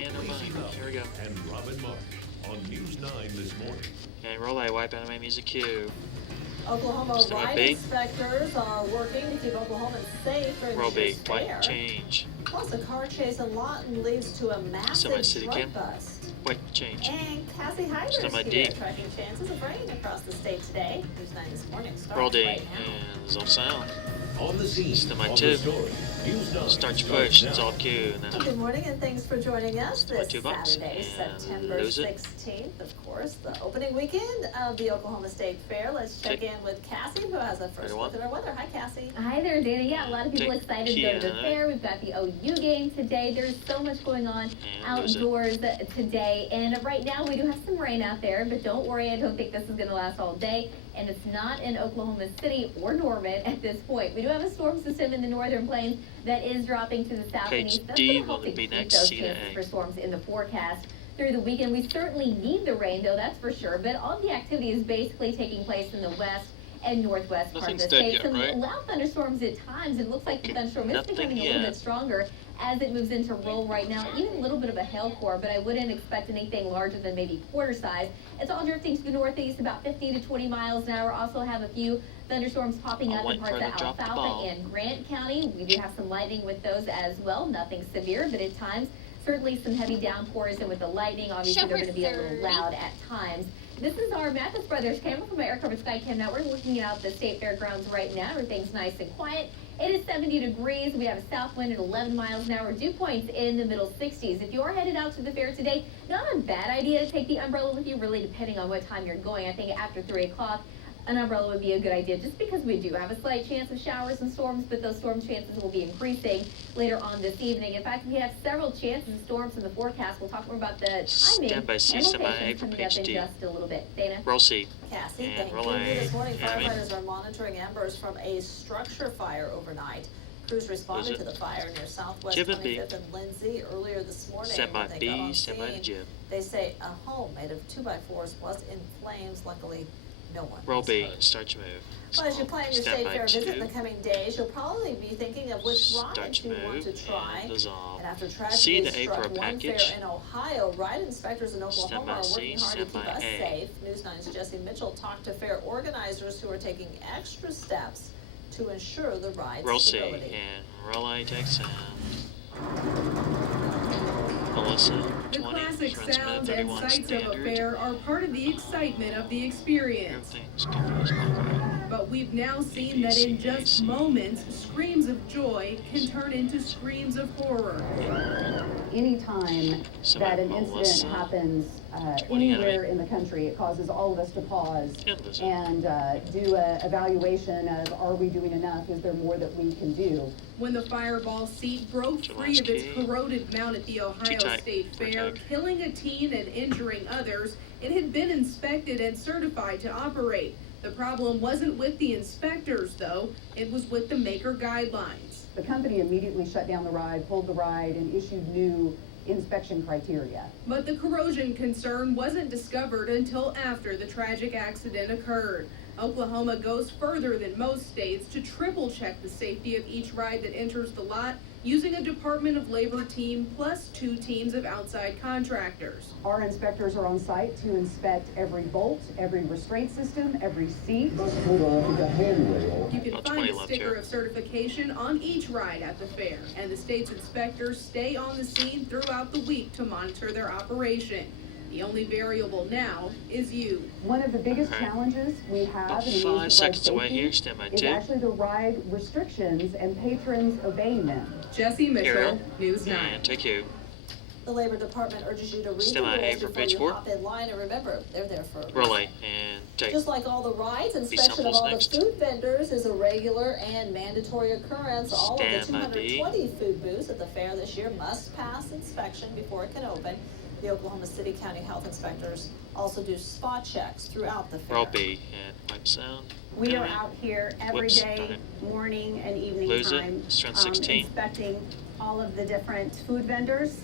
And I'm on. Here we go. And Robin Marsh on News 9 this morning. Okay, roll I wipe out my music cue. Oklahoma Still my ride B. inspectors are working to keep Oklahomans safe during Roll this B. year's White fair. change. Plus, a car chase in Lawton leads to a Still my massive city drug Kim. bust. White change. And Cassie Still my Hyder's D. here, tracking chances of rain across the state today. News 9 this morning starts Roll D. right now. And zone sound. On the scene, Still my on two. the story, News 9 Start your starts push. now. It's all cue now. Good morning and thanks for joining us Still my this $2 Saturday, and September lose it. 16th. Of course, the opening weekend of the Oklahoma State Fair. Let's check Tick. in with Cassie, who has a first Everyone. look at our weather. Hi, Cassie. Hi there, Dana. Yeah, a lot of people Tick. excited to go to the Yeah. fair. We've got the OU game today. There's so much going on And lose it. outdoors today. And right now we do have some rain out there, but don't worry, I don't think this is going to last all day. And it's not in Oklahoma City or Norman at this point. We do have a storm system in the northern plains that is dropping to the south and east. That's D going to help will to be keep next, those C to chances A. for storms in the forecast through the weekend. We certainly need the rain, though, that's for sure. But all the activity is basically taking place in the west and northwest part of Nothing's the dead state. yet, Some right? loud thunderstorms at times. It looks like the Okay, thunderstorm is nothing becoming a little yet. bit stronger as it moves into roll right now. Even a little bit of a hail core, but I wouldn't expect anything larger than maybe quarter size. It's all drifting to the northeast, about 15 to 20 miles an hour. Also have a few thunderstorms popping I'll up wait in parts for of her to drop the Alfalfa ball. and Grant County. We do have some lightning with those as well. Nothing severe, but at times certainly some heavy downpours, and with the lightning, obviously they're going to be a little loud at times. This is our Mathis Brothers camera from our Air Covered Sky Cam Network. Looking out the state fairgrounds right now, everything's nice and quiet. It is 70 degrees. We have a south wind at 11 miles an hour. Dew points in the middle 60s. If you are headed out to the fair today, not a bad idea to take the umbrella with you, really depending on what time you're going. I think after 3 o'clock, an umbrella would be a good idea, just because we do have a slight chance of showers and storms, but those storm chances will be increasing later on this evening. In fact, we have several chances of storms in the forecast. We'll talk more about the timing Stand by C, and stand by A locations for coming up in PhD. just a little bit. Dana? Roll C. Cassie, And thank you. roll A. This morning, Yeah, I mean- firefighters are monitoring embers from a structure fire overnight. Crews responded it? to the fire near Southwest Jib and B. 25th and Lindsay earlier this morning. Stand by When they got B, on stand by the scene, jib. They say a home made of 2x4s was in flames. Luckily, no one Roll was B. hurt. Start your move. Well, as you plan your Stand state by fair visit in two. the coming days, you'll probably be thinking of which Start rides you your want to move try. and dissolve. And after C tragically to A for struck a one fair package. in Ohio, ride inspectors in Stand Oklahoma by are C, working hard to stand keep by us A. safe. News 9's Jesse Mitchell talked to fair organizers who are taking extra steps to ensure the ride's Roll C. stability. And roll A, take sound. Melissa, The 20, classic transmit sounds and 31 sights of a standard. fair are part of the excitement of the experience. Everything's confused. But we've now seen that in just moments, screams of joy can turn into screams of horror. Anytime So that an Melissa, incident happens 20 anywhere in the country, it causes all of us to pause And listen. and do an evaluation of, are we doing enough? Is there more that we can do? When the fireball seat broke Your free of its last key. corroded mount at the Ohio tight. State We're Fair, tight. killing a teen and injuring others, it had been inspected and certified to operate. The problem wasn't with the inspectors, though. It was with the maker guidelines. The company immediately shut down the ride, pulled the ride, and issued new inspection criteria. But the corrosion concern wasn't discovered until after the tragic accident occurred. Oklahoma goes further than most states to triple check the safety of each ride that enters the lot, using a Department of Labor team plus 2 teams of outside contractors. Our inspectors are on site to inspect every bolt, every restraint system, every seat. You can About find 20 a left sticker here. of certification on each ride at the fair, and the state's inspectors stay on the scene throughout the week to monitor their operation. The only variable now is you. One of the biggest Okay. challenges we have About in the 5 ride seconds away safety here. Stand by is 2. actually the ride restrictions and patrons obeying them. Jesse Mitchell, Carol. News 9. And take you. The Labor Department urges you to read the Stand by A rules for before page you 4. hop in line, and remember, they're there for a reason. Roll A. And take. Just like all the rides, inspection of samples all next. the food vendors is a regular and mandatory occurrence. All of the Stand by B. 220 food booths at the fair this year must pass inspection before it can open. The Oklahoma City County Health Inspectors also do spot checks throughout the fair. Roll B. And wipe sound. We are And out here every Whoops, day, got it. morning and evening Lose it. time, Strength 16. inspecting all of the different food vendors.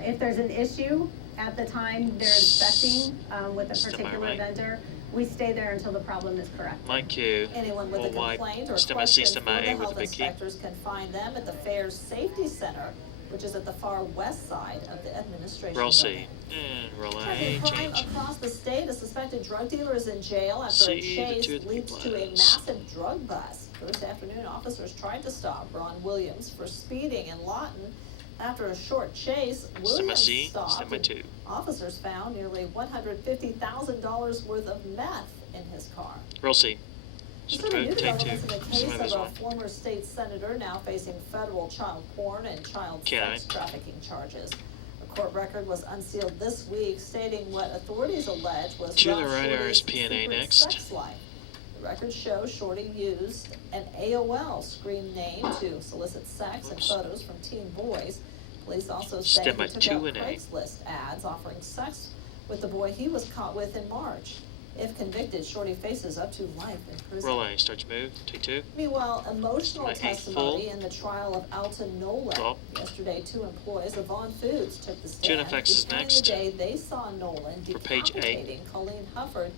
If there's an issue at the time they're inspecting with a Stand by particular right. vendor, we stay there until the problem is corrected. My cue. Anyone with a We'll wipe. complaint or Stand by C, question stand for by the A with a health big key. inspectors can find them at the fair's safety center, which is at the far west side of the administration Roll building. C. And roll A. Traffic crime Change. across the state. A suspected drug dealer is in jail after a See, the chase two of the leads people to a is. massive drug bust. Thursday afternoon, officers tried to stop Ron Williams for speeding in Lawton. After a short chase, Stand by Williams C. stopped. Stand by and 2. Officers found nearly $150,000 worth of meth in his car. Roll C. These Switch are new move. Take 2. developments in the Somebody case this of a one. former state senator now facing federal child porn and child Can sex I? trafficking charges. A court record was unsealed this week stating what authorities allege was To the Ralph right, Shorty's RSPNA secret next. sex life. The record shows Shorty used an AOL screen name to solicit sex and Oops. photos from teen boys. Police also say Stand by he took 2 out and A. Craigslist ads offering sex with the boy he was caught with in March. If convicted, Shorty faces up to life in prison. Roll A. Start your move. Take 2. Meanwhile, emotional My eighth testimony full. in the trial of Alton Nolan. Stop. Yesterday, 2 employees of Vaughn Foods took the stand, Geneflex is detailing next. the day they saw Nolan For page 8. decapitating Colleen Hufford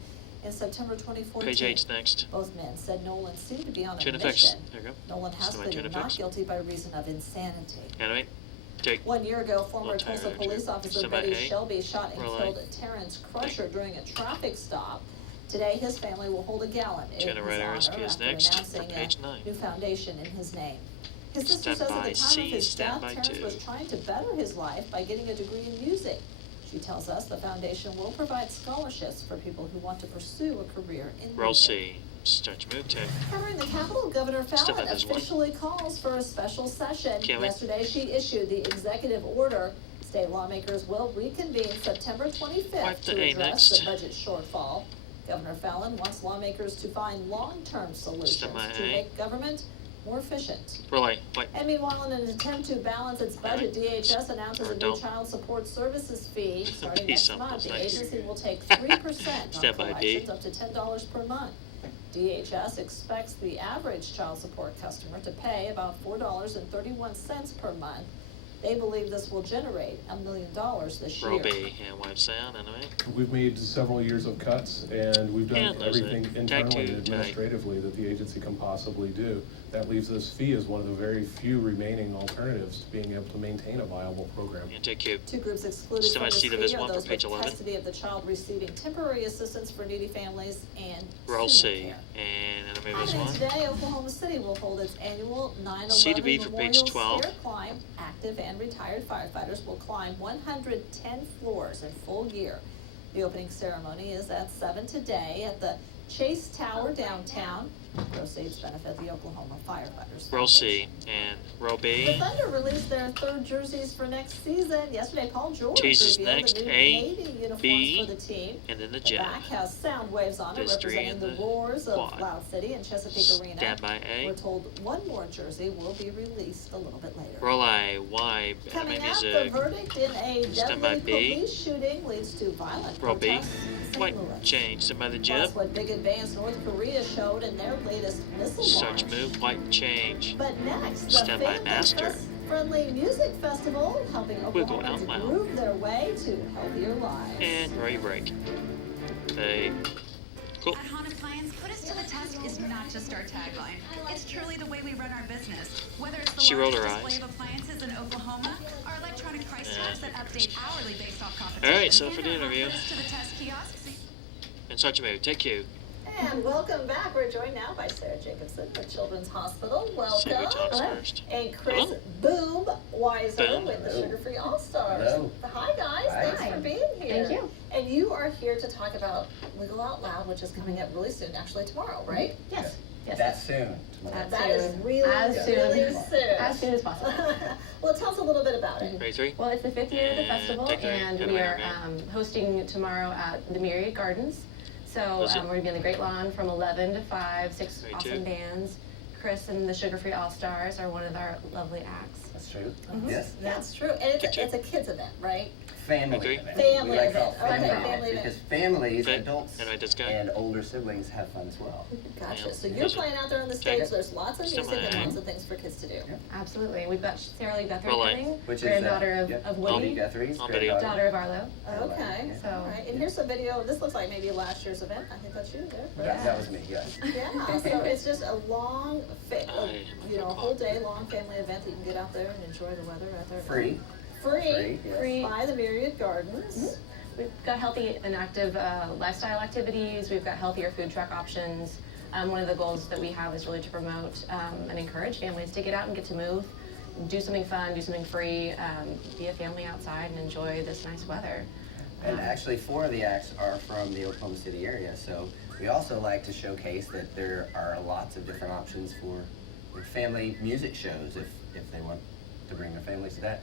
in September 2014. Page 8's next. Both men said Nolan seemed to be on a Geneflex. mission. There you go. Nolan has Stand by pleaded not Geneflex. guilty by reason of insanity. Animate. Take. 1 year ago, former Little tire Tulsa right here. police officer Stand by Betty 8. Shelby shot and Roll killed A. Terrence Crusher during a traffic stop. Today, his family will hold a gala in his Generator honor SP is after next for announcing page a 9. new foundation in his name. His sister Stand says at by the time C, of his stand death, by Terrence 2. was trying to better his life by getting a degree in music. She tells us the foundation will provide scholarships for people who want to pursue a career in music. Roll C. Start your move. Take. Covering the Capitol, Governor Step Fallon up as one. officially calls for a special session. Can't wait. Yesterday, she issued the executive order. State lawmakers will reconvene September 25th Wipe the to A address next. the budget shortfall. Governor Fallon wants lawmakers to find long-term solutions Step by to A. make government more efficient. Roll A. Wait. And meanwhile, in an attempt to balance its budget, DHS announces Or a new don't. child support services fee starting Be next something month. The nice. agency will take 3% on Stand by B. collections up to $10 per month. DHS expects the average child support customer to pay about $4.31 per month. They believe this will generate $1 million this year. Roll B. And wipe sound. Animate. We've made several years of cuts, and we've done And there's everything a tag internally two and tag. administratively that the agency can possibly do. That leaves this fee as one of the very few remaining alternatives to being able to maintain a viable program. And take cube. Two groups excluded Stand from by this C fee division are 1 for those with page 11. custody of the child receiving temporary assistance for needy families and Roll student C. care. And animate this Happening one. today, Oklahoma City will hold its annual 9/11 C to B for page Memorial 12. Stair Climb. Active and retired firefighters will climb 110 floors in full gear. The opening ceremony is at 7 today at the Chase Tower downtown. Proceeds benefit the Oklahoma firefighters. Roll C. And roll The B. Thunder released their third jerseys for next season. Yesterday, Paul George Tease is revealed next. the new A, Navy uniforms B, for the team. And then the The jet. back has sound waves on it, There's three representing in the the roars of quad. Loud City and Chesapeake Arena. Stand by A. We're told one more jersey will be released a little bit later. Roll A. Y. Coming Animate up, the music. verdict in a Stand by deadly B. police shooting leads to violent Roll B. protests in St. Wait. Louis. Change. Stand by the Plus, jet. what big advance North Korea showed in their latest missile Start launch. your move. White. Change. But next, the Stand by Family master. Friendly Music Festival, helping Wiggle out Oklahomans loud. groove their way to healthier lives. And ready break. Hey. Cool. At Hahn Appliance, put us to the test is not just our tagline. It's truly the way we run our business. Whether it's the She rolled her largest display eyes. of appliances in Oklahoma, our electronic price Yeah. tags that update hourly based off competition. All right, so for the and our interview. Put us to the test kiosks. And start your move. Take you. And welcome back. We're joined now by Sarah Jacobson with Children's Hospital. See who Welcome. talks first. And Chris Hello. Boom Weiser Boom. with the Hello. Sugar Free All Stars. Hello. Hi guys, Hi. thanks for being here. Thank you. And you are here to talk about Wiggle Out Loud, which is coming up really soon, actually tomorrow, right? Yes, yes. That's soon. That is really, As soon. really soon. As soon as possible. Well, tell us a little bit about it. Ready, 3. Well, it's the 5th year of the And festival, take three. and Get we away, are okay. hosting tomorrow at the Myriad Gardens. So Was it- we're gonna be on the Great Lawn from 11 to 5, 6 Ready, awesome two. bands. Chris and the Sugar Free All Stars are one of our lovely acts. That's true. Mhm. Yes. That's true. And it's a kids event, right? Family Agree. event. Family We like to call event. it family Okay, event family event. because families, Okay. adults, And right, this guy. and older siblings have fun as well. Gotcha. Yeah. So you're Yes, sir. playing out there on the Okay. stage. There's lots of music and Semi. lots of things for kids to do. Absolutely. We've got Sarah Lee Guthrie Roll A. coming, Which is granddaughter of I'll Woody, be Guthrie's On video. granddaughter. daughter of Arlo. Okay. Yeah. So- All right. And here's some video. This looks like maybe last year's event. I think that's you there. That was me, yes. Yeah. So it's just a long a whole day long family event that you can get out there and enjoy the weather out there. Free. Free. Yes. By the Myriad Gardens. We've got healthy and active lifestyle activities. We've got healthier food truck options. One of the goals that we have is really to promote and encourage families to get out and get to move, do something fun, do something free, be a family outside and enjoy this nice weather. And actually 4 of the acts are from the Oklahoma City area, so we also like to showcase that there are lots of different options for family music shows if they want to bring their families to that.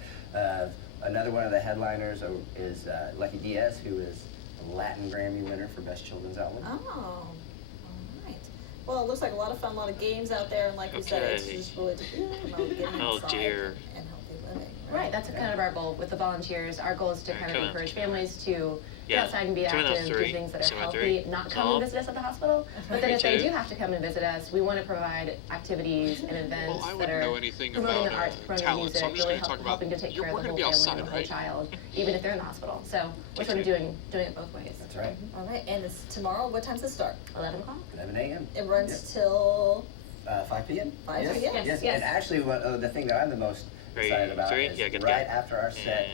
Another one of the headliners is Lucky Diaz, who is a Latin Grammy winner for Best Children's Album. Oh, all right. Well, it looks like a lot of fun, a lot of games out there, and like you said, it's just really to getting inside and healthy living. Right, that's kind of our goal with the volunteers. Our goal is to kind of encourage families to get outside and be active, do things that are healthy, not come and visit us at the hospital. But then if they do have to come and visit us, we want to provide activities and events that are promoting the arts, promoting music, really helping to take care of the whole family and the whole child, even if they're in the hospital. So we're sort of doing it both ways. That's right. All right, and it's tomorrow. What time does it start? 11 o'clock. 11 a.m. It runs till 5 p.m. 5 yes. p.m. Yes. And actually, the thing that I'm the most excited about is right after our set,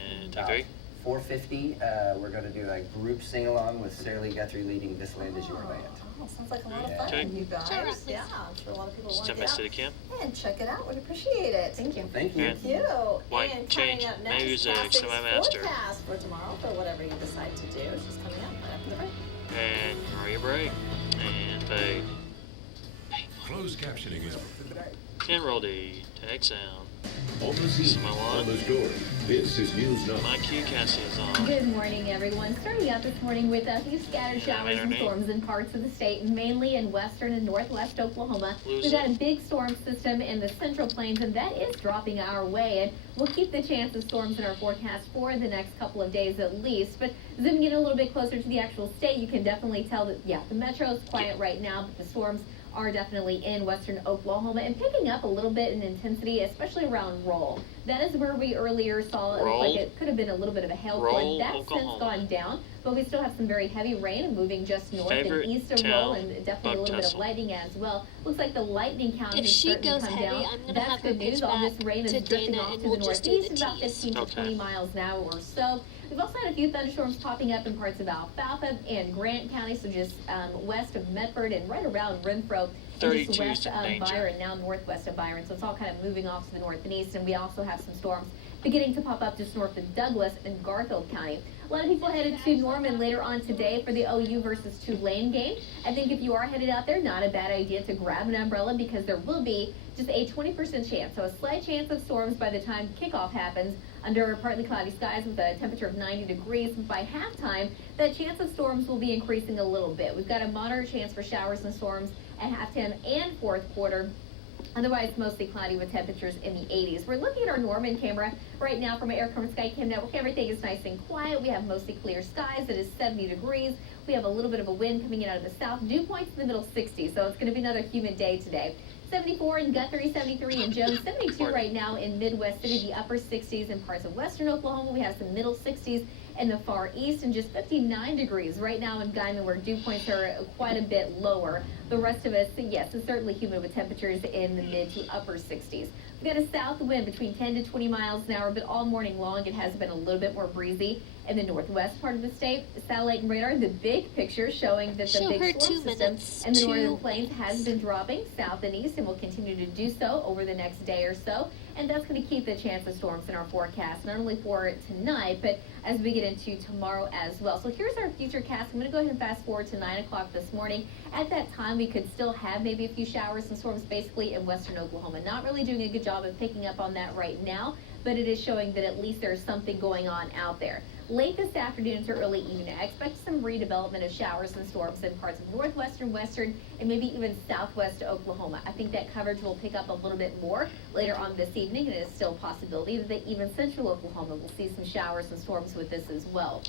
4:50, we're going to do a group sing-along with Sarah Lee Guthrie leading This Land Is Your Land. Oh, sounds like a lot of fun, you guys. Yeah, I'm sure a lot of people want to get out and check it out. We'd appreciate it. Thank you. Thank you. Thank you. White And change coming up next, music, Classics semi-master. Forecast for tomorrow for whatever you decide to do. It's just coming up right after the break. And hurry a break. And fade. Closed captioning is And roll the tag sound. on the scene, on the story. This is News 9. My Q-Cassie is on. Good morning, everyone. Starting out this morning with a few scattered showers and storms in parts of the state, mainly in western and northwest Oklahoma. We've got a big storm system in the central plains, and that is dropping our way. And we'll keep the chance of storms in our forecast for the next couple of days at least. But zooming in a little bit closer to the actual state, you can definitely tell that, the metro is quiet right now, but the storms are definitely in western Oklahoma and picking up a little bit in intensity, especially around Roll. That is where we earlier saw it looked like it could have been a little bit of a hailstorm. That's since gone down, but we still have some very heavy rain moving just north and east of Roll, and definitely a little bit of lightning as well. Looks like the lightning count is starting to come down. That's good news. All this rain is drifting off to the northeast, about 15 to 20 miles an hour or so. We've also had a few thunderstorms popping up in parts of Alfalfa and Grant County, so just west of Medford and right around Renfro, and just west of Byron, now northwest of Byron. So it's all kind of moving off to the north and east, and we also have some storms beginning to pop up just north of Douglas and Garfield County. A lot of people headed to Norman later on today for the OU versus Tulane game. I think if you are headed out there, not a bad idea to grab an umbrella because there will be just a 20% chance, so a slight chance of storms by the time kickoff happens under partly cloudy skies with a temperature of 90 degrees. By halftime, that chance of storms will be increasing a little bit. We've got a moderate chance for showers and storms at halftime and fourth quarter. Otherwise, mostly cloudy with temperatures in the 80s. We're looking at our Norman camera right now from Air Current Sky Cam Network. Everything is nice and quiet. We have mostly clear skies. It is 70 degrees. We have a little bit of a wind coming in out of the south. Dew points in the middle 60s, so it's going to be another humid day today. 74 in Guthrie, 73 in Jones, 72 right now in Midwest City, the upper 60s in parts of western Oklahoma. We have some middle 60s in the far east, and just 59 degrees right now in Guyman, where dew points are quite a bit lower. The rest of us, yes, it's certainly humid with temperatures in the mid to upper 60s. We've got a south wind between 10 to 20 miles an hour, but all morning long it has been a little bit more breezy in the northwest part of the state. Satellite and radar, the big picture showing that the big storm system in the northern plains has been dropping south and east and will continue to do so over the next day or so. And that's going to keep the chance of storms in our forecast, not only for tonight, but as we get into tomorrow as well. So here's our future cast. I'm going to go ahead and fast forward to 9 o'clock this morning. At that time, we could still have maybe a few showers and storms basically in western Oklahoma. Not really doing a good job of picking up on that right now, but it is showing that at least there's something going on out there. Late this afternoon to early evening, I expect some redevelopment of showers and storms in parts of northwestern, western, and maybe even southwest Oklahoma. I think that coverage will pick up a little bit more later on this evening, and it is still a possibility that even central Oklahoma will see some showers and storms with this as well.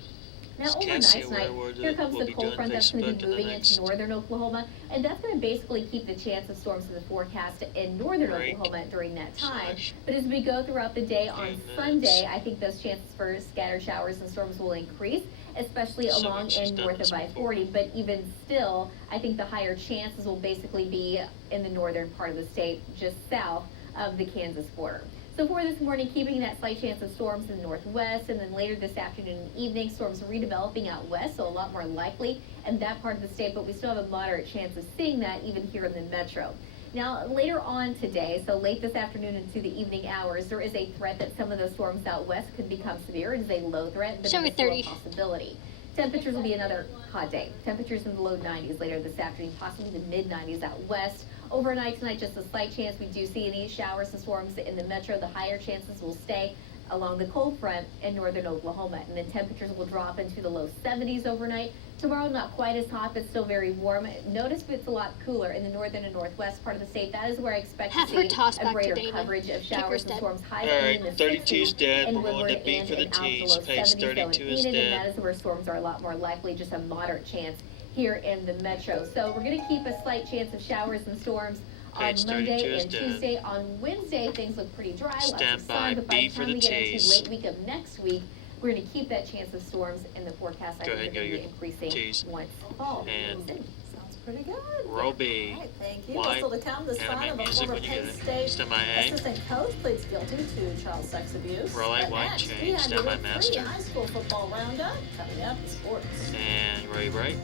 Now overnight tonight, here comes the cold front that's going to be moving into northern Oklahoma, and that's going to basically keep the chance of storms in the forecast in northern Oklahoma during that time. But as we go throughout the day on Sunday, I think those chances for scattered showers and storms will increase, especially along and north of I-40. But even still, I think the higher chances will basically be in the northern part of the state, just south of the Kansas border. So for this morning, keeping that slight chance of storms in the northwest, and then later this afternoon and evening, storms redeveloping out west, so a lot more likely in that part of the state, but we still have a moderate chance of seeing that even here in the metro. Now, later on today, so late this afternoon into the evening hours, there is a threat that some of those storms out west could become severe. It is a low threat, but it's still a possibility. Temperatures will be another hot day. Temperatures in the low 90s later this afternoon, possibly the mid 90s out west. Overnight tonight, just a slight chance we do see any showers and storms in the metro. The higher chances will stay along the cold front in northern Oklahoma, and then temperatures will drop into the low 70s overnight. Tomorrow, not quite as hot, but still very warm. Notice it's a lot cooler in the northern and northwest part of the state. That is where I expect to see a greater coverage of showers and storms. High in the 32's dead. We're going to B and for the T's. Page 32 is and dead. that is where storms are a lot more likely, just a moderate chance here in the metro. So we're going to keep a slight chance of showers and storms on Monday and Tuesday. On Wednesday, things look pretty dry. Stand by, but by B the for time the we get into T's. late week of next week, we're going to keep that chance of storms in the forecast. I think Go it's going to your be increasing T's. once fall. And Sounds pretty good. row B. All right, thank you. White, Also to come, the son anime of a music former when you Penn get it. State Stand by A. assistant coach pleads guilty to child sex abuse. Row A, But white next, change. we have Stand by your free master. high school football roundup coming up in sports. And Ray Bright.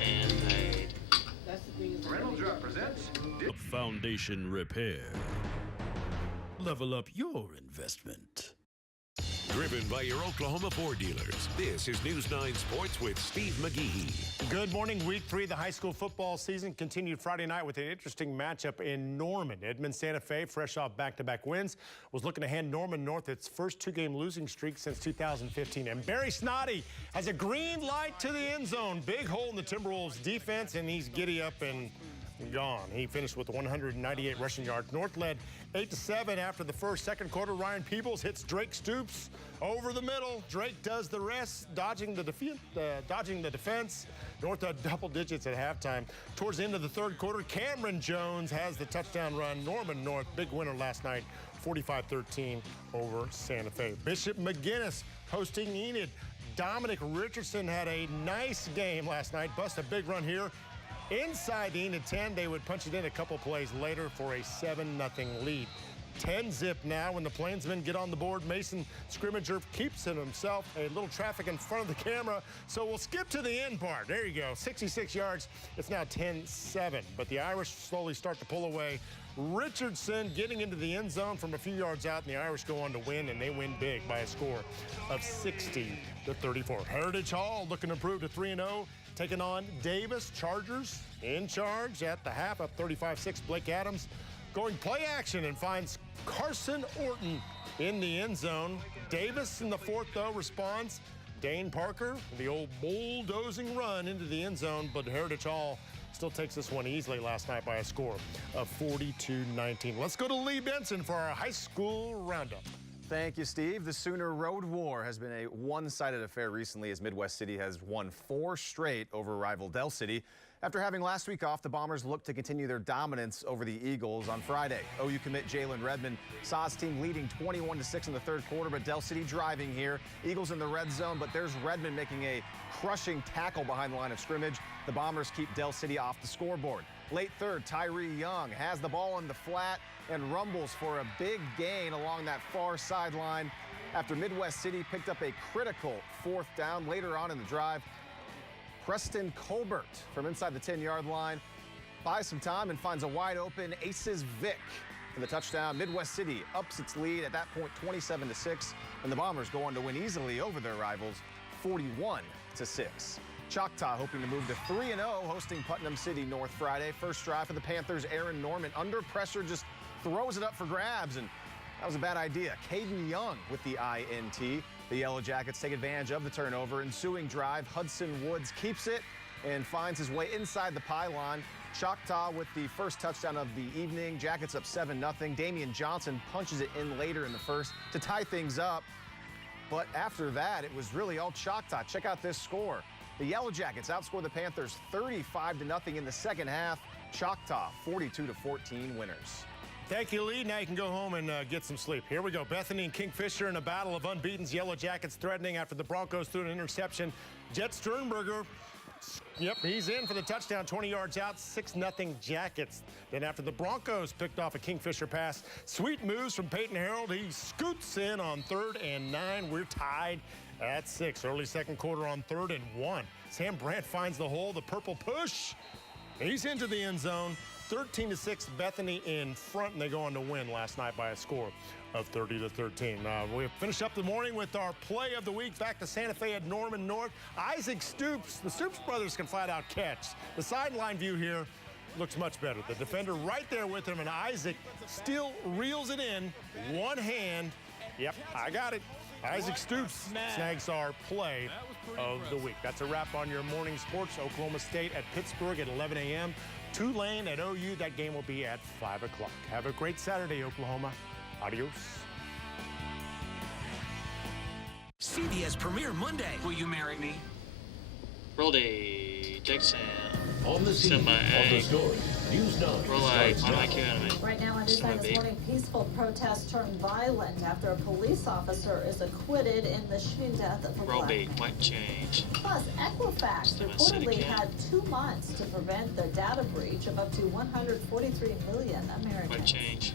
And paid. Reynolds Drop presents Foundation Repair. Level up your investment. Driven by your Oklahoma Ford dealers, this is News 9 Sports with Steve McGee. Good morning. Week 3 of the high school football season continued Friday night with an interesting matchup in Norman. Edmond Santa Fe, fresh off back-to-back wins, was looking to hand Norman North its first 2-game losing streak since 2015. And Barry Snoddy has a green light to the end zone. Big hole in the Timberwolves defense, and he's giddy up and gone. He finished with 198 rushing yards. North led 8-7 after the first. Second quarter, Ryan Peebles hits Drake Stoops over the middle. Drake does the rest, dodging the defense. North had double digits at halftime. Towards the end of the third quarter, Cameron Jones has the touchdown run. Norman North, big winner last night, 45-13 over Santa Fe. Bishop McGuinness hosting Enid. Dominic Richardson had a nice game last night. Bust a big run here. Inside the Enid 10, they would punch it in a couple plays later for a 7-0 lead. 10-zip now when the Plainsmen get on the board. Mason Scrimmager keeps it himself. A little traffic in front of the camera, so we'll skip to the end part. There you go, 66 yards. It's now 10-7, but the Irish slowly start to pull away. Richardson getting into the end zone from a few yards out, and the Irish go on to win, and they win big by a score of 60-34. Heritage Hall looking to improve to 3-0. Taking on Davis. Chargers in charge at the half, up 35-6. Blake Adams going play action and finds Carson Orton in the end zone. Davis in the fourth, though, responds. Dane Parker, the old bulldozing run into the end zone, but Heritage Hall still takes this one easily last night by a score of 42-19. Let's go to Lee Benson for our high school roundup. Thank you, Steve. The Sooner Road War has been a one-sided affair recently as Midwest City has won 4 straight over rival Del City. After having last week off, the Bombers look to continue their dominance over the Eagles on Friday. OU commit Jalen Redmond saw his team leading 21-6 in the third quarter, but Del City driving here. Eagles in the red zone, but there's Redmond making a crushing tackle behind the line of scrimmage. The Bombers keep Del City off the scoreboard. Late third, Tyree Young has the ball in the flat and rumbles for a big gain along that far sideline after Midwest City picked up a critical 4th down later on in the drive. Preston Colbert from inside the 10-yard line buys some time and finds a wide open Aces Vic for the touchdown. Midwest City ups its lead at that point 27-6, and the Bombers go on to win easily over their rivals 41-6. Choctaw hoping to move to 3-0, hosting Putnam City North Friday. First drive for the Panthers, Aaron Norman under pressure just throws it up for grabs, and that was a bad idea. Caden Young with the INT. The Yellow Jackets take advantage of the turnover. Ensuing drive, Hudson Woods keeps it and finds his way inside the pylon. Choctaw with the first touchdown of the evening. Jackets up 7-0. Damian Johnson punches it in later in the first to tie things up. but after that, it was really all Choctaw. Check out this score. The Yellow Jackets outscored the Panthers 35-0 in the second half. Choctaw 42-14 winners. Thank you, Lee. Now you can go home and get some sleep. Here we go. Bethany and Kingfisher in a battle of unbeatens. Yellow Jackets threatening after the Broncos threw an interception. Jet Sternberger, yep, he's in for the touchdown, 20 yards out, 6-0 Jackets. Then after the Broncos picked off a Kingfisher pass, sweet moves from Peyton Harold. He scoots in on 3rd and 9. We're tied at 6. Early second quarter on 3rd and 1. Sam Brandt finds the hole, the purple push. He's into the end zone. 13-6, Bethany in front, and they go on to win last night by a score of 30-13. We finish up the morning with our play of the week. Back to Santa Fe at Norman North. Isaac Stoops, the Stoops brothers can flat out catch. The sideline view here looks much better. The defender right there with him, and Isaac still reels it in. One hand. Yep, I got it. Isaac Stoops snags our play of the week. That's a wrap on your morning sports. Oklahoma State at Pittsburgh at 11 a.m. Tulane at OU. That game will be at 5 o'clock. Have a great Saturday, Oklahoma. Adios. CBS Premiere Monday. Will you marry me? Roll day. Jackson. On the scene, on the story. News 9 Roll eye. On IQ anime. Right now on News 9 this morning, peaceful protests turned violent after a police officer is acquitted in the shooting death of a Roll black B. White change. Plus, Equifax reportedly had 2 months to prevent the data breach of up to 143 million Americans. White change.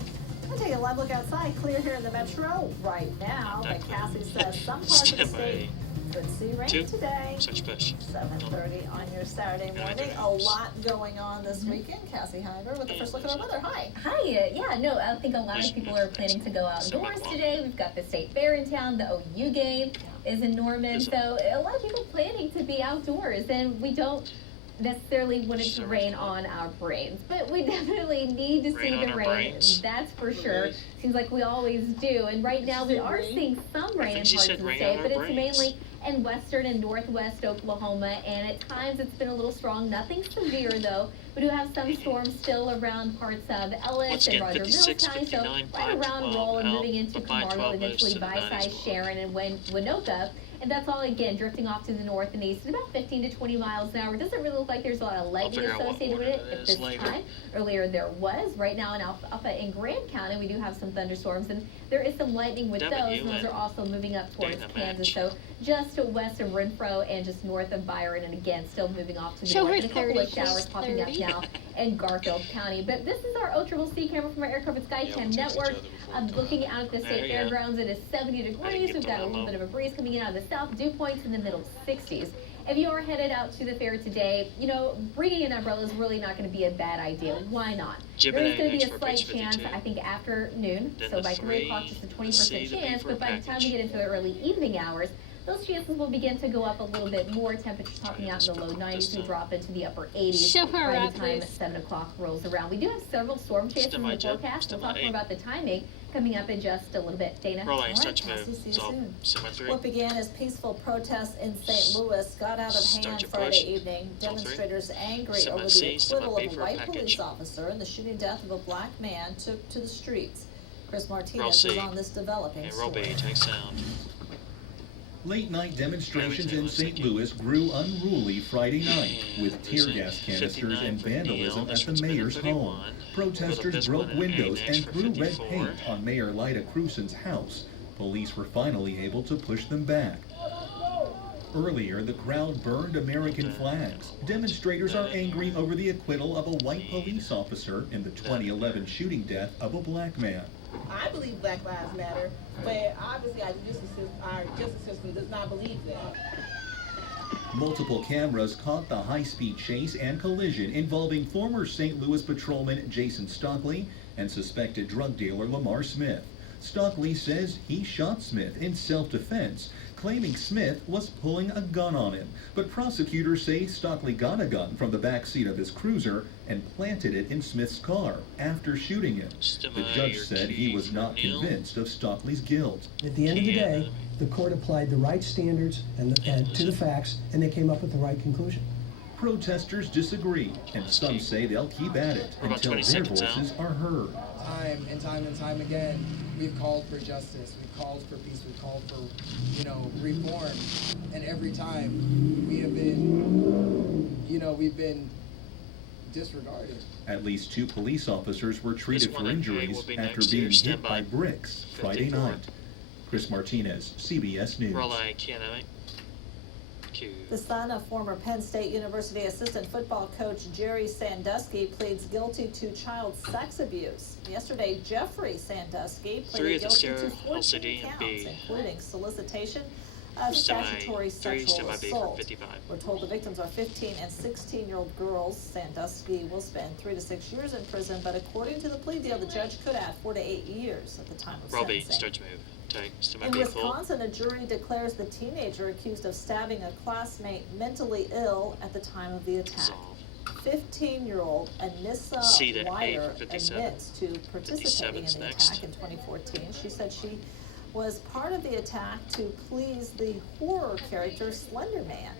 We'll take a live look outside. Clear here in the metro right now. But Cassie says some parts of the state could see rain today. Such push. 7:30 on your Saturday morning. A lot going on this weekend. Cassie Hyber with the first look at our weather. Hi. Hi. Yeah, no, I think a lot of people are planning to go outdoors today. We've got the state fair in town. The OU game is in Norman. So a lot of people planning to be outdoors. And we don't necessarily want it to rain on our brains, but we definitely need to see the rain. That's for sure. Seems like we always do. And right now we are seeing some rain in parts of the state, but it's mainly in western and northwest Oklahoma, and at times it's been a little strong. Nothing severe though. We do have some storms still around parts of Ellis and Roger Mills County, so right around Roll and moving into Camargo, eventually Byside, Sharon, and Winoka. And that's all, again, drifting off to the north and east at about 15 to 20 miles an hour. It doesn't really look like there's a lot of lightning associated with it at this time. Earlier there was. Right now in Alpha and Grant County, we do have some thunderstorms, and there is some lightning with those. And those are also moving up towards Kansas. So just west of Renfro and just north of Byron, and again, still moving off to the north. A couple of showers popping up now in Garfield County. But this is our OCCC camera from our Air Covered Skycam network. Looking out at the state fairgrounds, it is 70 degrees. We've got a little bit of a breeze coming in out of the south. Dew points in the middle 60s. If you are headed out to the fair today, you know, bringing an umbrella is really not going to be a bad idea. Why not? There is going to be a slight chance, I think, after noon. So by 3 o'clock, just a 20% chance. But by the time we get into the early evening hours, those chances will begin to go up a little bit more. Temperatures topping out in the low 90s and drop into the upper 80s by the time 7 o'clock rolls around. We do have several storm chances in the forecast. We'll talk more about the timing coming up in just a little bit. Dana? Rolling, Cassie, see you soon. What began as peaceful protests in St. Louis got out of hand Friday evening. Demonstrators angry over the acquittal of a white police officer and the shooting death of a black man took to the streets. Chris Martinez was on this developing story. Late-night demonstrations in St. Louis grew unruly Friday night, with tear gas canisters and vandalism at the mayor's home. Protesters broke windows and threw red paint on Mayor Lyda Crewson's house. Police were finally able to push them back. Earlier, the crowd burned American flags. Demonstrators are angry over the acquittal of a white police officer in the 2011 shooting death of a black man. I believe Black Lives Matter, but obviously our justice system does not believe that. Multiple cameras caught the high-speed chase and collision involving former St. Louis patrolman Jason Stockley and suspected drug dealer Lamar Smith. Stockley says he shot Smith in self-defense, claiming Smith was pulling a gun on him. But prosecutors say Stockley got a gun from the backseat of his cruiser and planted it in Smith's car after shooting him. The judge said he was not convinced of Stockley's guilt. At the end of the day, the court applied the right standards and to the facts, and they came up with the right conclusion. Protesters disagree, and some say they'll keep at it until their voices are heard. Time and time again, we've called for justice, we've called for peace, we've called for, reform, and every time we have been, we've been disregarded. At least 2 police officers were treated for injuries after being hit by bricks Friday night. Chris Martinez, CBS News. The son of former Penn State University assistant football coach Jerry Sandusky pleads guilty to child sex abuse. Yesterday, Jeffrey Sandusky pleaded guilty to 14 counts, including solicitation of statutory sexual assault. We're told the victims are 15 and 16-year-old girls. Sandusky will spend 3 to 6 years in prison, but according to the plea deal, the judge could add 4 to 8 years at the time of sentencing. Start to move. In Wisconsin, a jury declares the teenager accused of stabbing a classmate mentally ill at the time of the attack. 15-year-old Anissa Whiter admits to participating in the attack in 2014. She said she was part of the attack to please the horror character Slender Man.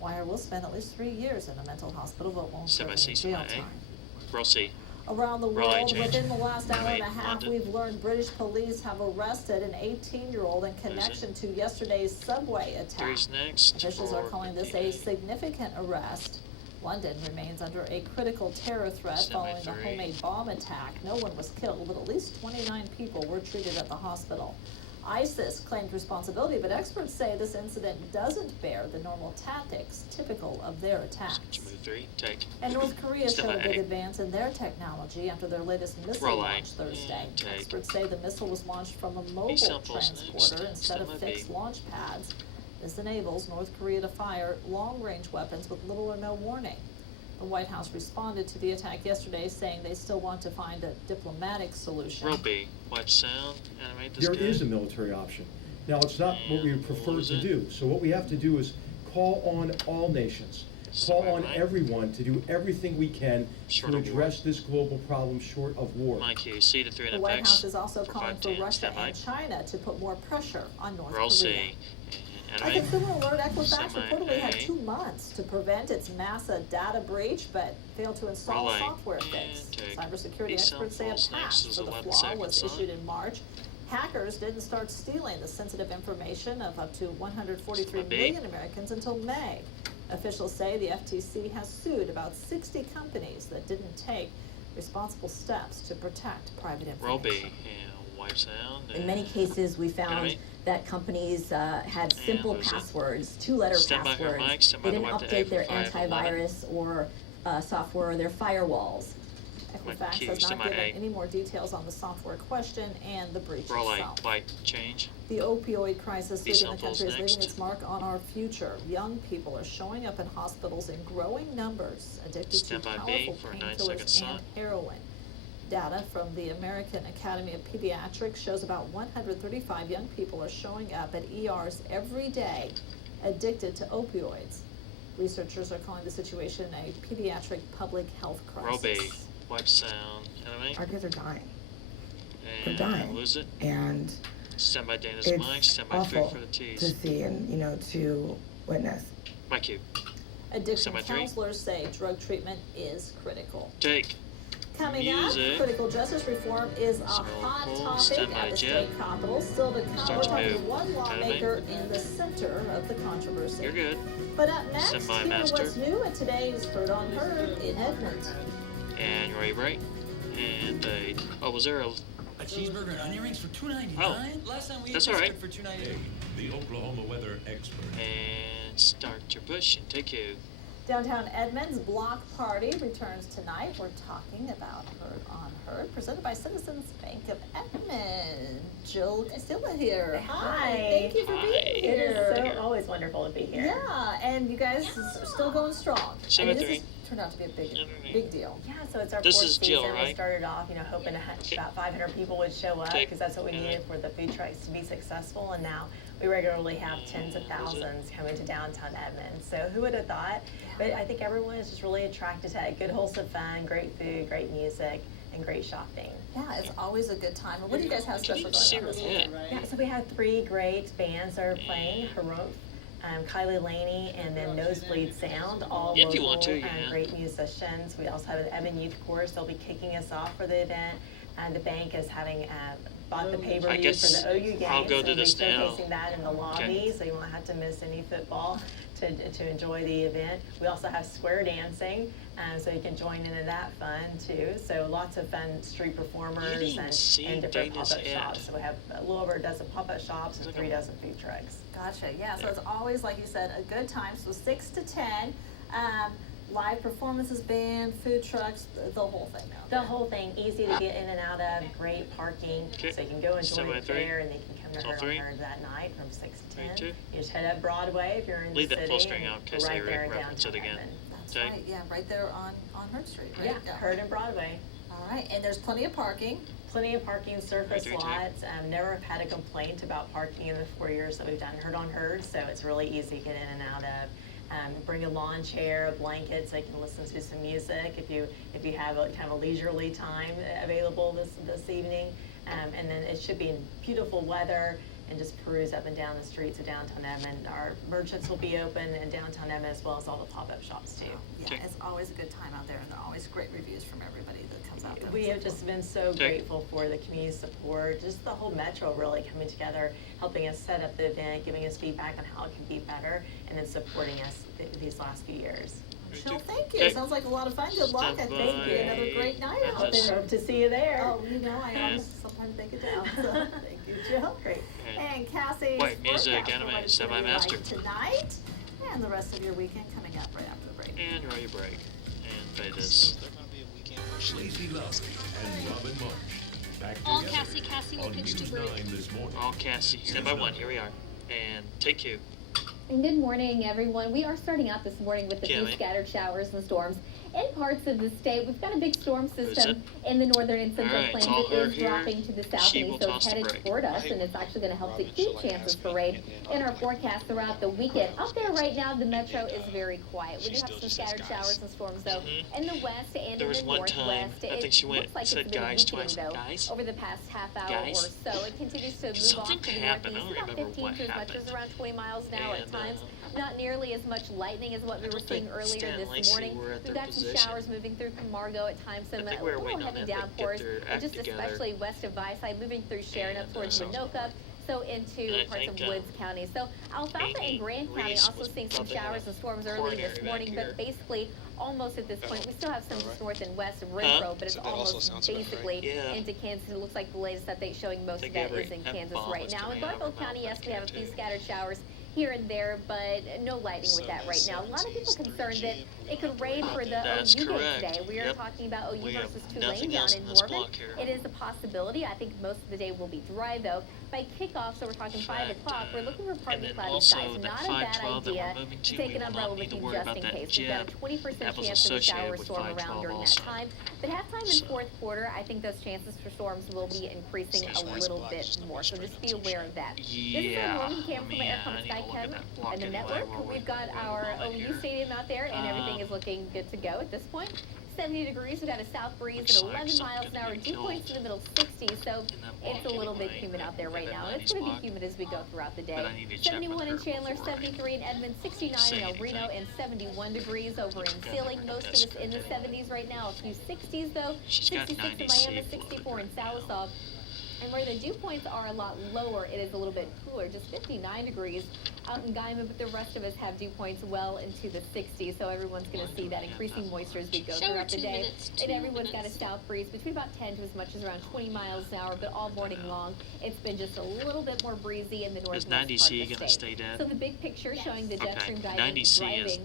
Whiter will spend at least 3 years in a mental hospital, but won't serve any jail time. Rossi. Around the world, within the last hour and a half, we've learned British police have arrested an 18-year-old in connection to yesterday's subway attack. Officials are calling this a significant arrest. London remains under a critical terror threat following the homemade bomb attack. No one was killed, but at least 29 people were treated at the hospital. ISIS claimed responsibility, but experts say this incident doesn't bear the normal tactics typical of their attacks. And North Korea showed a big advance in their technology after their latest missile launch Thursday. Experts say the missile was launched from a mobile transporter instead of fixed launch pads. This enables North Korea to fire long-range weapons with little or no warning. The White House responded to the attack yesterday, saying they still want to find a diplomatic solution. Roby, watch sound, animate this There guy. is a military option. Now, it's not what we would prefer to do. So what we have to do is call on all nations, call on everyone to do everything we can to address this global problem short of war. Mike, you see the 3 The White House is also calling for Russia and China to put more pressure on North Korea. A consumer alert Equifax reportedly had 2 months to prevent its massive data breach, but failed to install a software fix. Cybersecurity experts say a patch for the flaw was issued in March. Hackers didn't start stealing the sensitive information of up to 143 million Americans until May. Officials say the FTC has sued about 60 companies that didn't take responsible steps to protect private information. Roby, wipe sound. In many cases, we found that companies had simple passwords, 2-letter passwords. They didn't update their antivirus or software or their firewalls. Equifax has not given any more details on the software question and the breach itself. Change. The opioid crisis within the country is leaving its mark on our future. Young people are showing up in hospitals in growing numbers, addicted to powerful painkillers and heroin. Data from the American Academy of Pediatrics shows about 135 young people are showing up at ERs every day addicted to opioids. Researchers are calling the situation a pediatric public health crisis. Roby, wipe sound. Enemy. Our kids are dying. And they're dying. Lose it. And stand by Dana's it's mic, stand by awful 3 for the T's. to see and, to witness. Mike, you. Addiction counselors say drug treatment is critical. Take. Coming up, critical justice reform is a hot topic at the state capitol. Still to come, we're talking one lawmaker in the center of the controversy. You're good. But up next, hear what's new at today's Heard on Heard in Edmond. And you're ready, right? And was there a cheeseburger and onion rings for $2.99? Oh, Last time we that's ate all right. for $2.98. The Oklahoma weather expert. And start your push and take you. Downtown Edmond's block party returns tonight. We're talking about Heard on Heard, presented by Citizens Bank of Edmond. Jill Castillo here. Hi. Thank you for being here. It is so always wonderful to be here. Yeah, and you guys are still going strong. This turned out to be a big deal. Yeah, so it's our This fourth is season. Jill, right? We started off, hoping about 500 people would show up because that's what we needed for the food trucks to be successful. And now we regularly have tens of thousands coming to downtown Edmond. So who would have thought? But I think everyone is just really attracted to it. Good, wholesome fun, great food, great music, and great shopping. Yeah, it's always a good time. And what do you guys have special going on this week? Yeah, so we have 3 great bands that are playing. Harumph, Kylie Laney, and then Nosebleed Sound, all If local, you want to, great musicians. We also have an Edmond Youth Chorus. They'll be kicking us off for the event. The bank is having bought the pay-per-view for the OU games. I'll go to this we'll be now. showcasing that in the lobby, so you won't have to miss any football to enjoy the event. We also have square dancing, so you can join in that fun too. So lots of fun street performers and different pop-up shops. So we have a little over a dozen pop-up shops and 3 dozen food trucks. Gotcha, yeah, so it's always, like you said, a good time, so 6 to 10. Live performances, band, food trucks, the whole thing now. The whole thing, easy to get in and out of, great parking, so you can go enjoy it there, and they can come to Heard on Heard that night from 6 to 10. You just head up Broadway if you're in Leave the that city. full string out in case they reference it again. That's right, yeah, right there on Heard Street, right? Yeah, Heard and Broadway. All right, and there's plenty of parking. Plenty of parking, surface lots. Never have had a complaint about parking in the 4 years that we've done Heard on Heard, so it's really easy to get in and out of. Bring a lawn chair, a blanket, so you can listen to some music if you have a kind of a leisurely time available this evening. And then it should be in beautiful weather, and just peruse up and down the streets of downtown Edmond. Our merchants will be open in downtown Edmond, as well as all the pop-up shops too. Yeah, it's always a good time out there, and there are always great reviews from everybody that comes out there. We have just been so grateful for the community support, just the whole metro really coming together, helping us set up the event, giving us feedback on how it can be better, and then supporting us these last few years. Jill, thank you. Sounds like a lot of fun. Good luck, and thank you. Another great night out there. Hope to see you there. Oh, you know, I almost sometimes think it down. So thank you, Jill. Great. And Cassie, White music, anime, semi-master. Tonight, and the rest of your weekend coming up right after the break. And Roy break. And play this. Lacey Lovely and Robin Marsh. Back All together Cassie will on pitch to News break. 9 this morning. All Cassie. Stand by one. Here we are. And take 2. And good morning, everyone. We are starting out this morning with a few scattered showers and storms in parts of the state. We've got a big storm system in the northern and central plains. It is dropping to the south and east, so it's headed toward us, and it's actually going to help to keep chances for rain in our forecast throughout the weekend. Up there right now, the metro is very quiet. We do have some scattered showers and storms, though, in the west and in the northwest. I think she went looks like said it's been guys weakening, twice. though, Guys? over the past half hour or so. It continues to move off to the northeast, about 15 to as much as around 20 miles an hour at times. Not nearly as much lightning as what we were seeing earlier this morning. We've got some showers moving through Camargo at times, some little heavy downpours, and just especially west of Viside, moving through Sharon up towards Winoka, so into parts of Woods County. So Alfalfa and Grand County also seeing some showers and storms early this morning, but basically almost at this point. We still have some north and west of Renfro, but it's almost basically into Kansas. It looks like the latest update showing most of that is in Kansas right now. In Garfield County, yes, we have a few scattered showers here and there, but no lightning with that right now. A lot of people concerned that it could rain for the OU game today. We are talking about OU versus Tulane down in Norman. It is a possibility. I think most of the day will be dry, though. By kickoff, so we're talking 5 o'clock, we're looking for partly cloudy skies. Not a bad idea to take an umbrella with you just in case. We've got a 20% chance of a shower or storm around during that time. But halftime and fourth quarter, I think those chances for storms will be increasing a little bit more. So just be aware of that. This is a Norman cam from Aircheck Sky and the network. We've got our OU stadium out there, and everything is looking good to go at this point. 70 degrees, we've got a south breeze at 11 miles an hour, dew points in the middle 60s, so it's a little bit humid out there right now. And it's going to be humid as we go throughout the day. 71 in Chandler, 73 in Edmond, 69 in El Reno, and 71 degrees over in Sealing. Most of us in the 70s right now. A few 60s, though. 66 in Miami, 64 in Sallisaw. And where the dew points are a lot lower, it is a little bit cooler, just 59 degrees out in Guyman, but the rest of us have dew points well into the 60s, so everyone's going to see that increasing moisture as we go throughout the day. And everyone's got a south breeze between about 10 to as much as around 20 miles an hour, but all morning long, it's been just a little bit more breezy in the northwest part of the state. So the big picture showing the jet stream driving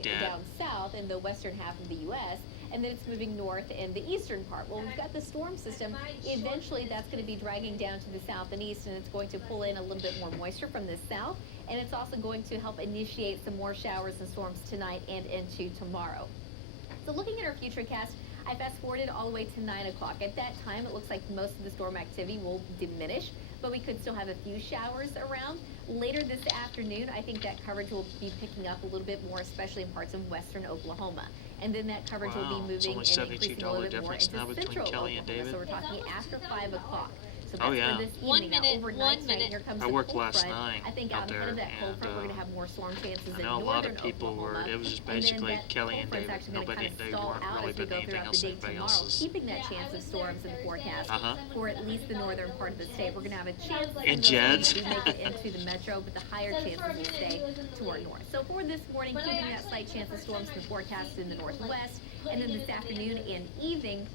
down south in the western half of the U.S., and then it's moving north in the eastern part. Well, we've got the storm system. Eventually, that's going to be dragging down to the south and east, and it's going to pull in a little bit more moisture from the south, and it's also going to help initiate some more showers and storms tonight and into tomorrow. So looking at our futurecast, I fast-forwarded all the way to 9 o'clock. At that time, it looks like most of the storm activity will diminish, but we could still have a few showers around. Later this afternoon, I think that coverage will be picking up a little bit more, especially in parts of western Oklahoma. And then that coverage will be moving and increasing a little bit more into central Oklahoma. So we're talking after 5 o'clock. So that's for this evening. 1 minute, overnight, 1 minute. Here comes I the worked cold last front. night I think out out there, ahead of that cold and, front, we're going to have more storm chances I in know a lot of northern people Oklahoma. were, it was just And then basically that Kelly cold and front's David. actually gonna Nobody, kinda they stall weren't out really as we putting go anything throughout else the in day anybody tomorrow, else's. keeping that chance of storms in the forecast for at least the northern part of the state. We're going to have a chance that And those Jed's. do make it into the metro, but the higher chances will stay toward north. So for this morning, keeping that slight chance of storms in the forecast in the northwest, and then this afternoon and evening,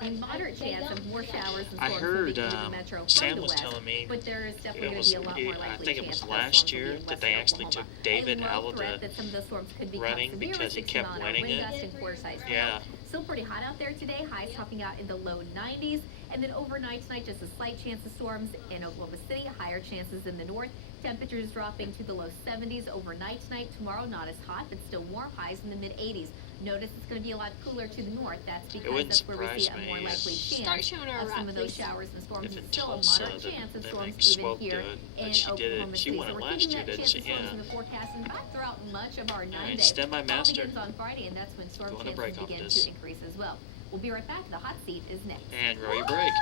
a moderate chance of more showers and I storms heard moving into the metro from Sam the was west, telling me but there is definitely it going was, to be a lot more likely I think it chance was that last storms will be year in that they western actually took Oklahoma. David A low out of threat the that some of those storms could become running severe because he restriction kept on our winning wind it. gust and quarter-size hail. Yeah. Still pretty hot out there today, highs topping out in the low 90s, and then overnight tonight just a slight chance of storms in Oklahoma City, higher chances in the north. Temperatures dropping to the low 70s overnight tonight. Tomorrow not as hot, but still warm, highs in the mid 80s. Notice it's going to be a lot cooler to the north. That's because that's where we see a more likely chance of some of those showers and storms. And still a moderate chance of storms even here in Oklahoma City. So we're keeping that chance of storms in the forecast and back throughout much of our 9 days. Stand by master. Begins on Friday, and that's when storm chances begin to increase as well. We'll be right back. The hot seat is next. And roll your break.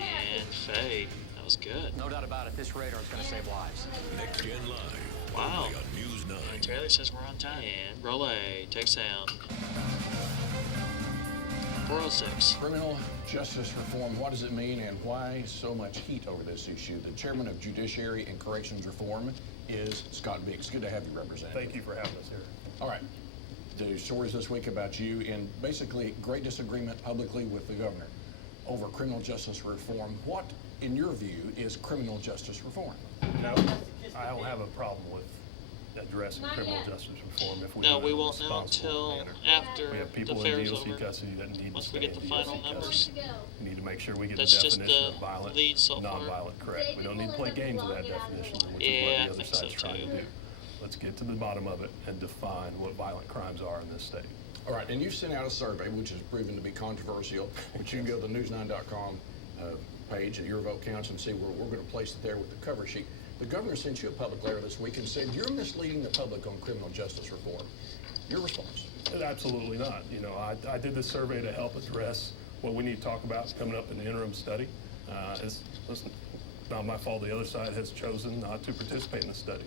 And fade. That was good. No doubt about it, this radar is going to save lives. Next Gen Live. Wow. Only on News 9. And Taylor says we're on time. And roll A. Take sound. 406. Criminal justice reform, what does it mean and why so much heat over this issue? The chairman of Judiciary and Corrections Reform is Scott Biggs. Good to have you, Representative. Thank you for having us here. All right. The stories this week about you and basically great disagreement publicly with the governor over criminal justice reform. What, in your view, is criminal justice reform? No, I don't have a problem with addressing criminal justice reform if we No, do it we in a won't know responsible until manner. after We have the people in fair's DLC over. custody that need to Once stay we get in the final DLC numbers. custody. We need to make sure we get That's the just definition the of violent, lead so far. non-violent correct. We don't need to play games with that definition, which is Yeah, I what the other think so side's trying to too. do. Let's get to the bottom of it and define what violent crimes are in this state. All right, and you sent out a survey, which has proven to be controversial, but you can go to the news9.com page at Your Vote Counts and see where we're going to place it there with the cover sheet. The governor sent you a public letter this week and said you're misleading the public on criminal justice reform. Your response? Absolutely not. You know, I did this survey to help address what we need to talk about coming up in the interim study. It's not my fault the other side has chosen not to participate in the study.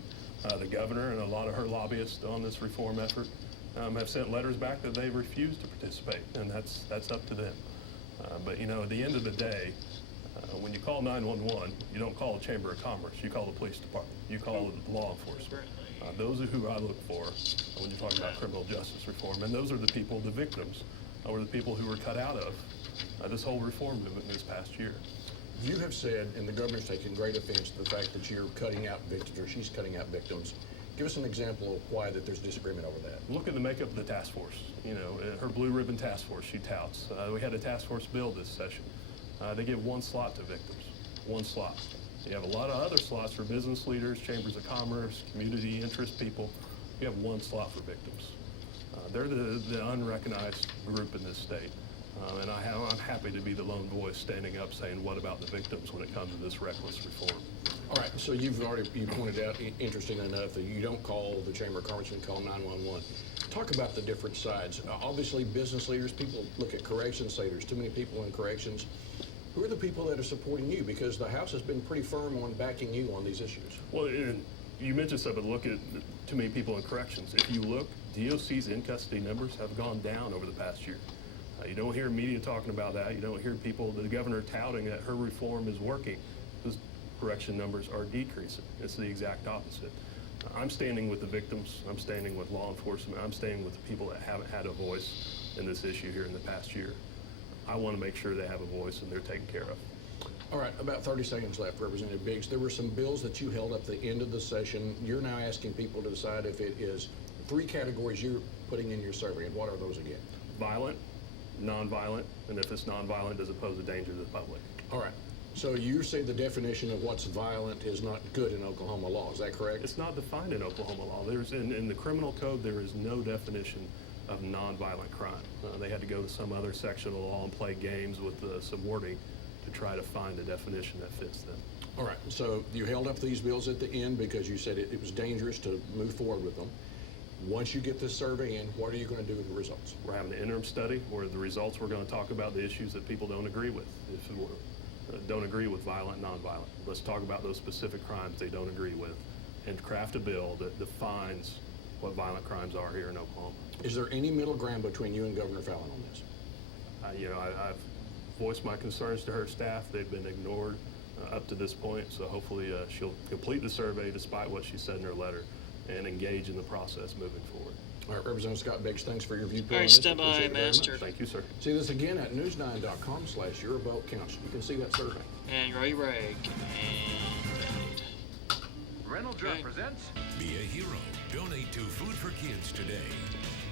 The governor and a lot of her lobbyists on this reform effort have sent letters back that they refuse to participate, and that's up to them. But you know, at the end of the day, when you call 911, you don't call a Chamber of Commerce, you call the police department, you call law enforcement. Those are who I look for when you're talking about criminal justice reform, and those are the people, the victims, or the people who were cut out of this whole reform movement this past year. You have said, and the governor's taken great offense to the fact that you're cutting out victims, or she's cutting out victims. Give us an example of why that there's disagreement over that. Look at the makeup of the task force. You know, her blue ribbon task force she touts. We had a task force bill this session. They give one slot to victims, one slot. You have a lot of other slots for business leaders, chambers of commerce, community interest people. You have one slot for victims. They're the unrecognized group in this state. And I'm happy to be the lone voice standing up saying, what about the victims when it comes to this reckless reform? All right, so you pointed out, interestingly enough, that you don't call the Chamber of Commerce and call 911. Talk about the different sides. Obviously, business leaders, people look at corrections, say there's too many people in corrections. Who are the people that are supporting you? Because the House has been pretty firm on backing you on these issues. Well, you mentioned something, look at too many people in corrections. If you look, DOC's in-custody numbers have gone down over the past year. You don't hear media talking about that. You don't hear people, the governor touting that her reform is working. Those correction numbers are decreasing. It's the exact opposite. I'm standing with the victims. I'm standing with law enforcement. I'm standing with the people that haven't had a voice in this issue here in the past year. I want to make sure they have a voice and they're taken care of. All right, about 30 seconds left, Representative Biggs. There were some bills that you held up the end of the session. You're now asking people to decide if it is 3 categories you're putting in your survey, and what are those again? Violent, non-violent, and if it's non-violent, does it pose a danger to the public? All right. So you say the definition of what's violent is not good in Oklahoma law. Is that correct? It's not defined in Oklahoma law. There's in the criminal code, there is no definition of non-violent crime. They had to go to some other section of the law and play games with some wording to try to find a definition that fits them. All right. So you held up these bills at the end because you said it was dangerous to move forward with them. Once you get this survey in, what are you going to do with the results? We're having an interim study where the results we're going to talk about the issues that people don't agree with. don't agree with violent, nonviolent. Let's talk about those specific crimes they don't agree with and craft a bill that defines what violent crimes are here in Oklahoma. Is there any middle ground between you and Governor Fallon on this? I've voiced my concerns to her staff. They've been ignored up to this point, so hopefully she'll complete the survey despite what she said in her letter and engage in the process moving forward. All right, Representative Scott Biggs, thanks for your viewpoint. All right, stand by, Master. Thank you, sir. See this again at news9.com/YourVoteCounts. You can see that survey. And Ray Rake and Reynolds presents Be a Hero. Donate to Food for Kids today.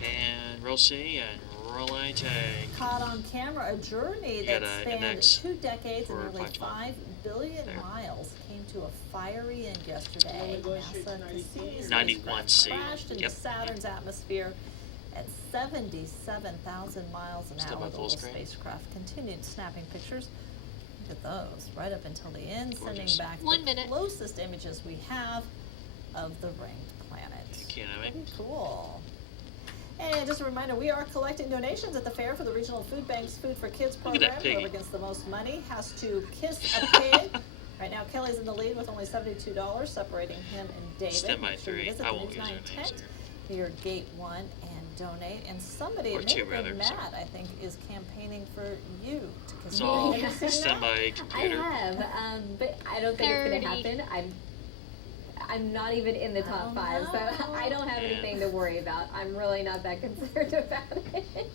And roll C and roll A take. Caught on camera, a journey that spanned 2 decades and nearly 5 billion miles came to a fiery end yesterday. NASA Cassini's 91C. crashed into Saturn's atmosphere at 77,000 miles an hour. The little spacecraft continued snapping pictures. Look at those, right up until the end, sending back the closest images we have of the ringed planet. Pretty cool. And just a reminder, we are collecting donations at the fair for the Regional Food Bank's Food for Kids program. Whoever gets the most money has to kiss a pig. Right now, Kelly's in the lead with only $72, separating him and David. Stand by 3. Visit I the won't News use 9 their names tent near Gate 1 and donate. And somebody, Or it may two, have been rather, Matt, I think, is campaigning for you to kiss It's a all pig. Have you seen stand that? by computer. I have, but I don't think it's going to happen. I'm not even in the top 5, so I don't have anything to worry about. I'm really not that concerned about it.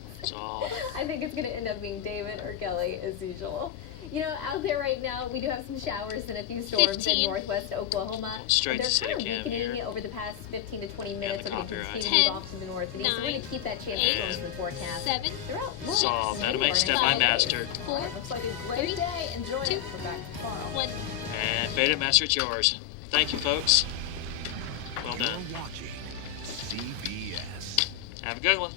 I think it's going to end up being David or Kelly as usual. You know, out there right now, we do have some showers and a few storms in northwest Oklahoma. Straight They're to kind of city cam weakening here. over the past 15 to 20 minutes, and they continue to 10, move off to the north and east. So we're going to keep that chance of storms in the forecast. 7, They're out. Solved. Anime stand by master. 4, Looks like a great day. Enjoy it. We're back tomorrow. 1. And Beta Master, it's yours. Thank you, folks. Well done. You're watching CBS. Have a good one.